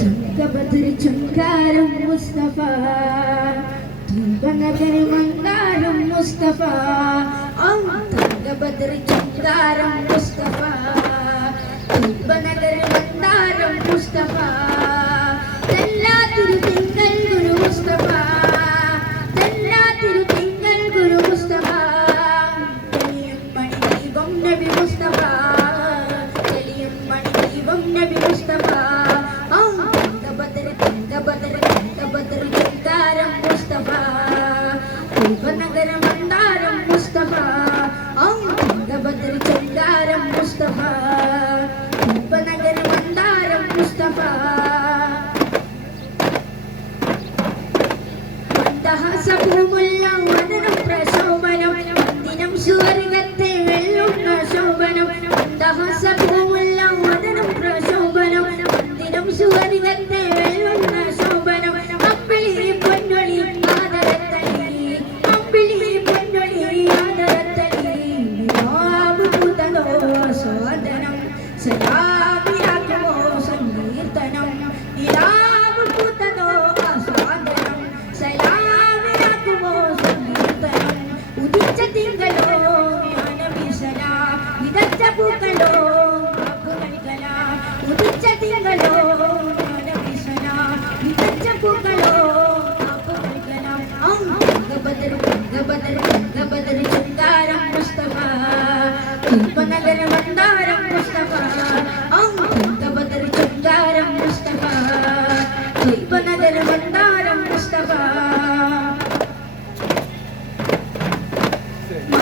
തുങ്കബദർ ചുങ്കാരം മുസ്തഫ തുങ്കനഗർ മന്ദാരം മുസ്തഫ തുങ്കബദർ ചുങ്കാരം മുസ്തഫ തുങ്കനഗർ മന്ദാരം മുസ്തഫ തെല്ലാ തിരുതിങ്കൾ ഗുരു മുസ്തഫ തെല്ലാ തിരുതിങ്കൾ ഗുരു മുസ്തഫ തെളിയും മണിദീപം നബി മുസ്തഫ തെളിയും മണിദീപം നബി മുസ്തഫ തുങ്കബദർ ചുങ്കാരം മുസ്തഫ തുങ്കനഗർ മന്ദാരം മുസ്തഫ തുങ്കബദർ ചുങ്കാരം മുസ്തഫ തുങ്കനഗർ മന്ദാരം മുസ്തഫ മന്ദഹാസഭൂമുള്ള വദനം പ്രശോഭനം ദിനം സ്വർഗത്തെ വെല്ലുന്ന ശോഭനം മന്ദഹാസഭൂമുള്ള വദനം പ്രശോഭനം ദിനം സ്വർഗത്തെ വെല്ലുന്ന ശോഭനം അമ്പിളി പൊന്നൊളി ആദരത്തളി അമ്പിളി പൊന്നൊളി ആദരത്തളി നിലാവ് പൂതലോ സ്വാദനം സലാമിയാക്കുമോ സങ്കീർത്തനം നിലാവ് പൂതലോ ആസ്വാദനം സലാമിയാക്കുമോ സങ്കീർത്തനം ഉദിച്ച തിങ്കളോ ജ്ഞാനവിശല വിതച്ച പൂക്കളോ ആക്കുമൽകല ഉദിച്ച തിങ്കളോ ജ്ഞാനവിശല വിതച്ച പൂക്കളോ ആക്കുമൽകല തുങ്കബദർ ചുങ്കാരം മുസ്തഫ തുങ്കനഗർ മന്ദാരം മുസ്തഫ തുങ്കബദർ ചുങ്കാരം മുസ്തഫ തുങ്കനഗർ മന്ദാരം മുസ്തഫ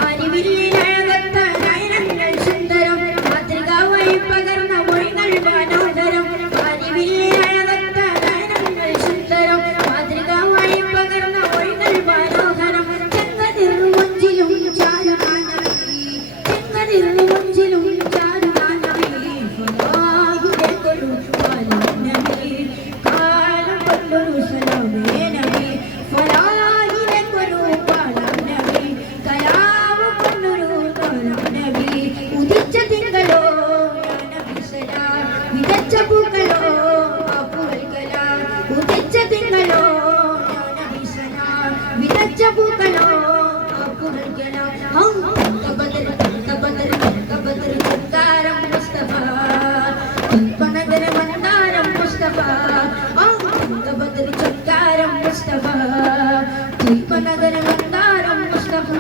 മാരിവില്ലിനഴകത്ത നയനങ്ങൾ സുന്ദരം മാതൃക വഴി പകർന്ന മൊഴികൾ മനോഹരം മാരിവില്ലിനഴകത്ത നയനങ്ങൾ സുന്ദരം മാതൃക വഴി പകർന്ന മൊഴികൾ മനോഹരം ചെങ്കതിർമുഞ്ചിലും ചാരുനാനവി ചെങ്കതിർമുഞ്ചിലും ചാരുനാനവി ഫലാഹുദേക്കൊരു പാലനബി കാലം കൊണ്ടൊരു സലാമേ നബി ഫലാഹിദേക്കൊരു പാലനബി കലാമ കൊണ്ടൊരു കാലനബി ഉദിച്ച തിങ്കളോ ജ്ഞാനവിശല വിതച്ച പൂക്കളോ ആപ്പുവൽകല ഉദിച്ച തിങ്കളോ ജ്ഞാനവിശല വിതച്ച പൂക്കളോ ആപ്പുവൽകല തുങ്കബദർ ചുങ്കാരം മുസ്തഫ തുങ്കനഗർ മന്ദാരം മുസ്തഫ തുങ്കബദർ ചുങ്കാരം മുസ്തഫ തുങ്കനഗർ മന്ദാരം മുസ്തഫ.